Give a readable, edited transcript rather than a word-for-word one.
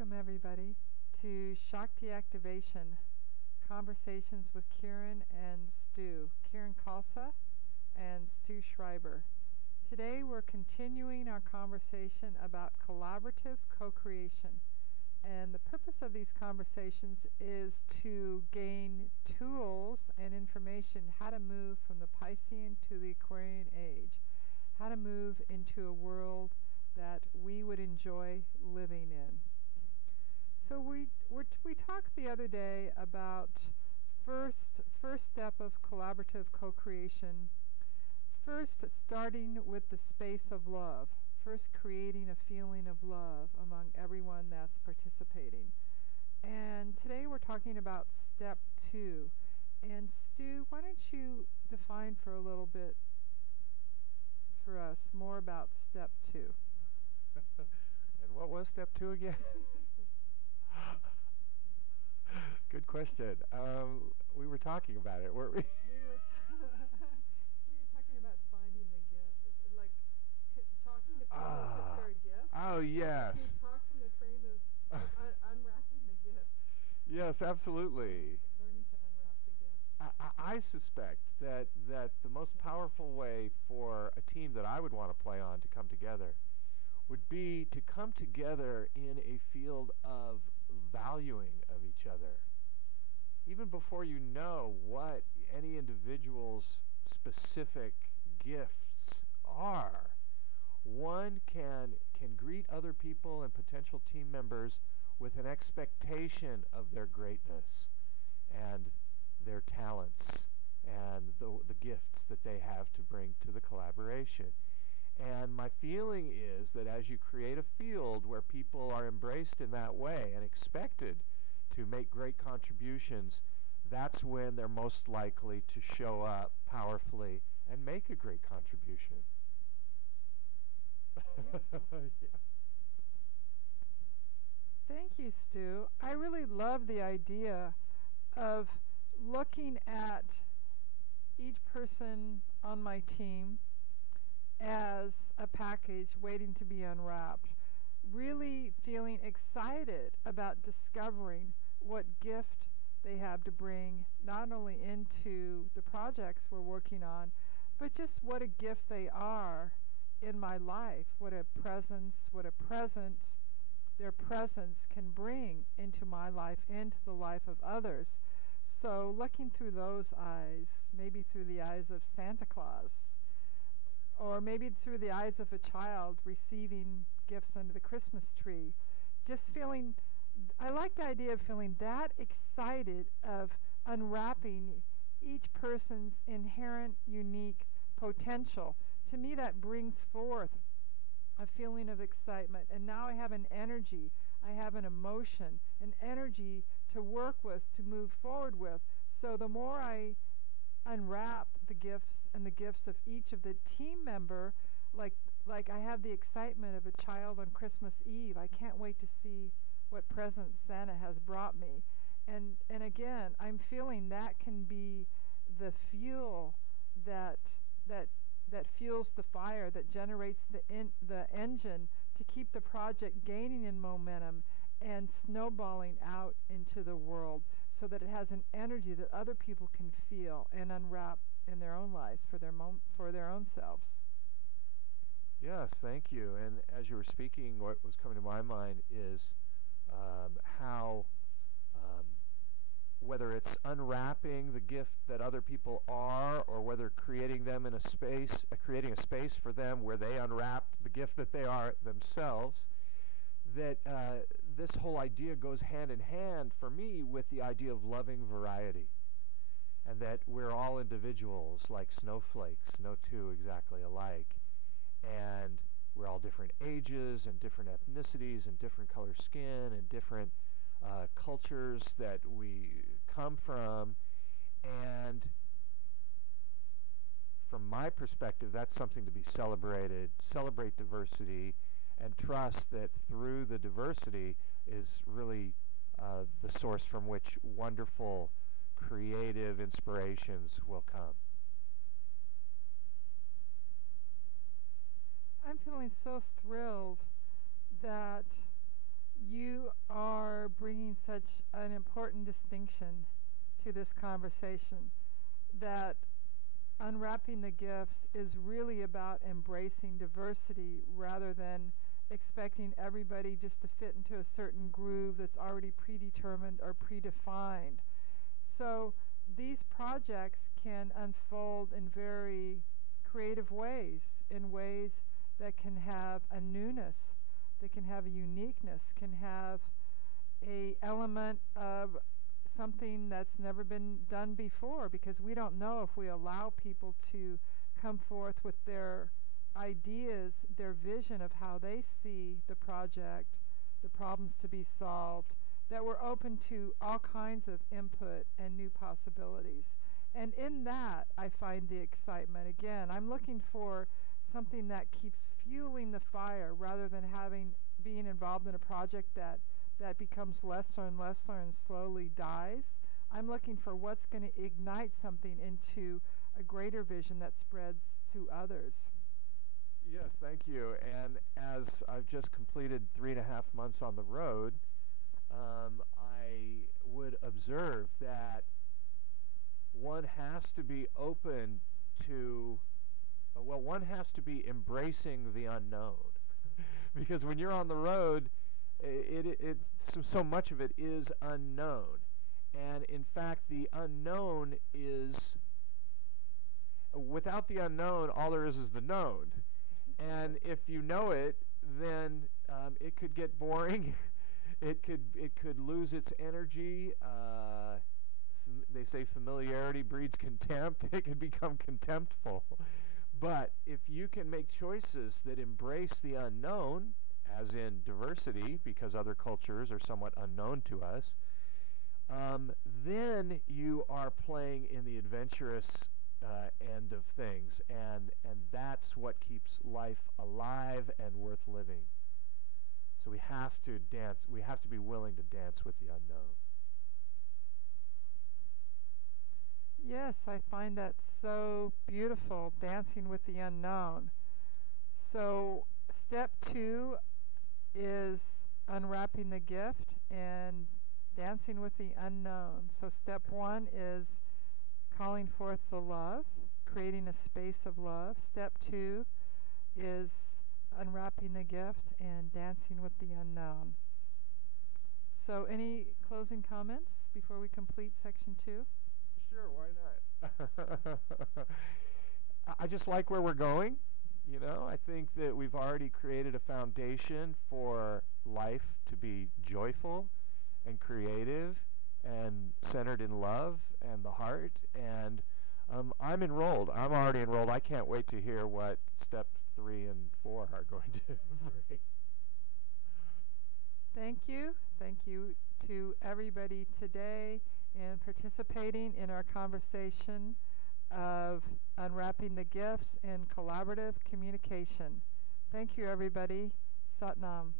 Welcome everybody to Shakti Activation Conversations with Kieran and Stu, Kieran Khalsa and Stu Schreiber. Today we're continuing our conversation about collaborative co-creation, and the purpose of these conversations is to gain tools and information how to move from the Piscean to the Aquarian age, how to move into a world that we would enjoy living in. So we talked the other day about first step of collaborative co-creation, first starting with the space of love, first creating a feeling of love among everyone that's participating. And today we're talking about step 2. And Stu, why don't you define for a little bit for us more about step 2? And what was step 2 again? Good question. We were talking about it, weren't we? We were talking about finding the gift, like talking to people that they're a gift. Oh, yes. You talk from the frame of unwrapping the gift. Yes, absolutely. Learning to unwrap the gift. I suspect that the most powerful way for a team that I would want to play on to come together would be to come together in a field of valuing of each other. Even before you know what any individual's specific gifts are, one can greet other people and potential team members with an expectation of their greatness and their talents and the gifts that they have to bring to the collaboration. And my feeling is that as you create a field where people are embraced in that way and expected to make great contributions, that's when they're most likely to show up powerfully and make a great contribution. Yeah. Thank you, Stu. I really love the idea of looking at each person on my team as a package waiting to be unwrapped, really feeling excited about discovering what gift they have to bring not only into the projects we're working on, but just what a gift they are in my life, what a presence their presence can bring into my life, into the life of others. So looking through those eyes, maybe through the eyes of Santa Claus, or maybe through the eyes of a child receiving gifts under the Christmas tree, just feeling, I like the idea of feeling that excited of unwrapping each person's inherent, unique potential. To me, that brings forth a feeling of excitement, and now I have an energy, I have an emotion, an energy to work with, to move forward with. So the more I unwrap the gifts and the gifts of each of the team member, like I have the excitement of a child on Christmas Eve. I can't wait to see what presents Santa has brought me. And again, I'm feeling that can be the fuel that fuels the fire, that generates the engine to keep the project gaining in momentum and snowballing out into the world, so that it has an energy that other people can feel and unwrap in their own lives for their own selves. Yes, thank you. And as you were speaking, what was coming to my mind is how whether it's unwrapping the gift that other people are, or whether creating them in a space, creating a space for them where they unwrap the gift that they are themselves, that this whole idea goes hand in hand for me with the idea of loving variety, and that we're all individuals like snowflakes, no two exactly alike, and we're all different ages and different ethnicities and different color skin and different cultures that we come from. And from my perspective, that's something to be celebrated. Celebrate diversity and trust that through the diversity is really the source from which wonderful creative inspirations will come. I'm feeling so thrilled that you are bringing such an important distinction to this conversation, that unwrapping the gifts is really about embracing diversity rather than expecting everybody just to fit into a certain groove that's already predetermined or predefined. So these projects can unfold in very creative ways, in ways that can have a newness, that can have a uniqueness, can have a element of something that's never been done before, because we don't know if we allow people to come forth with their ideas, their vision of how they see the project, the problems to be solved, that we're open to all kinds of input and new possibilities. And in that, I find the excitement. Again, I'm looking for something that keeps fueling the fire rather than being involved in a project that becomes lesser and lesser and slowly dies. I'm looking for what's going to ignite something into a greater vision that spreads to others. Yes, thank you. And as I've just completed 3.5 months on the road, I would observe that one has to be open to, one has to be embracing the unknown. Because when you're on the road, so much of it is unknown. And in fact, the unknown is, without the unknown, all there is the known. And if you know it, then it could get boring. It could lose its energy. They say familiarity breeds contempt. It can become contemptful. But if you can make choices that embrace the unknown, as in diversity, because other cultures are somewhat unknown to us, then you are playing in the adventurous end of things, and that's what keeps life alive and worth living. So we have to dance. We have to be willing to dance with the unknown. Yes, I find that so beautiful, dancing with the unknown. So step 2 is unwrapping the gift and dancing with the unknown. So step 1 is calling forth the love, creating a space of love. Step 2 is unwrapping the gift and dancing with the unknown. So any closing comments before we complete section 2? Sure, why not? I just like where we're going. You know, I think that we've already created a foundation for life to be joyful and creative and centered in love and the heart. And I'm enrolled. I'm already enrolled. I can't wait to hear what step 3 and 4 are going to bring. Thank you. Thank you to everybody today in participating in our conversation of unwrapping the gifts in collaborative communication. Thank you, everybody. Sat Nam.